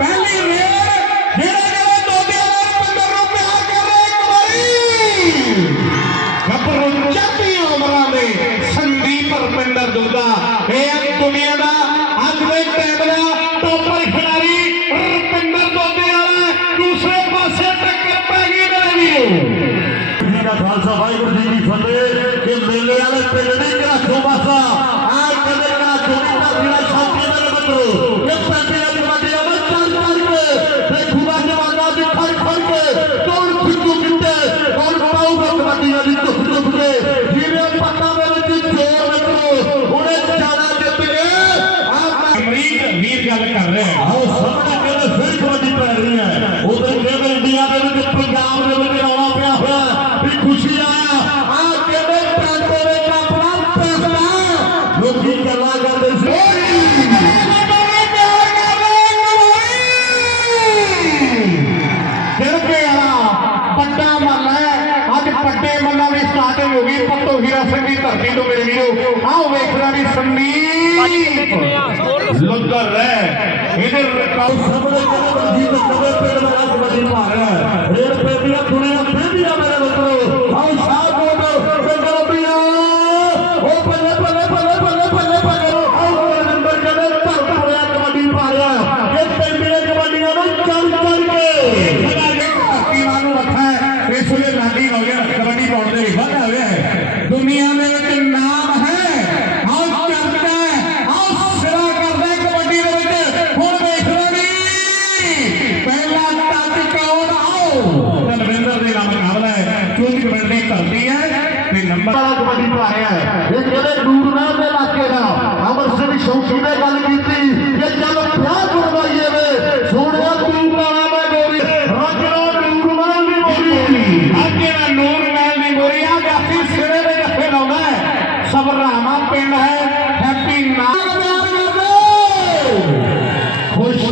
完美。ਸੰਗੀਤ ਪੱਤੋ ਹੀਰਾ ਦੀ ਧਰਤੀ ਤੋਂ ਮੇਰੇ ਵੀਰੋ ਆਓ ਵੇਖਣਾ ਵੀ ਸੰਗੀਤ ਲੱਗਾ ਰਹਿ ਇਹਦੇ ਰਕਾਉ ਸਭ ਦੇ ਜਨਮ ਜੀਤ ਸਭ ਦੇ ਪਿੰਡ ਮਹਾਰਾਜ ਵਜੇ ਭਾਰ ਹੈ ਰੇਪੇ ਵੀ ਸੁਣੇ ਨਾ ਫੇਰ ਵੀ ਮੇਰੇ ਮਿੱਤਰੋ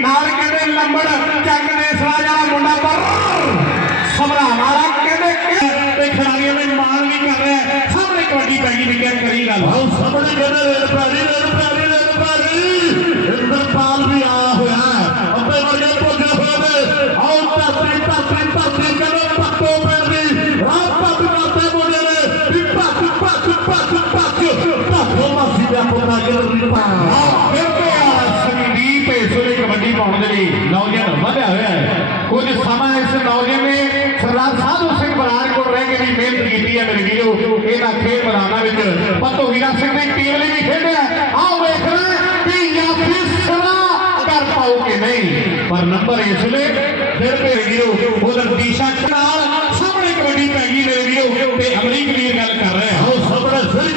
نال لمبڑ چک لمڑ چکا منڈا پر سبر مارا کہ مان بھی کر رہا ہے سب نے کوئی لگے کری گاؤں سب نے نہیں پر نمبر اس لیے امریکی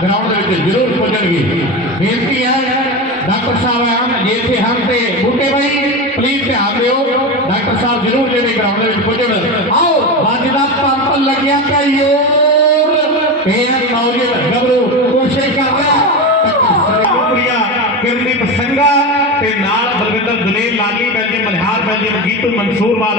دلیراجی مل جائے گی منصور وال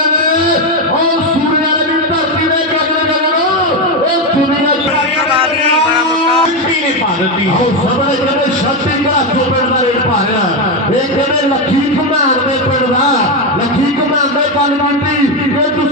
سب کبھی شخصی گھر والا یہ کہیں لکھی کو پڑھ دکھی کو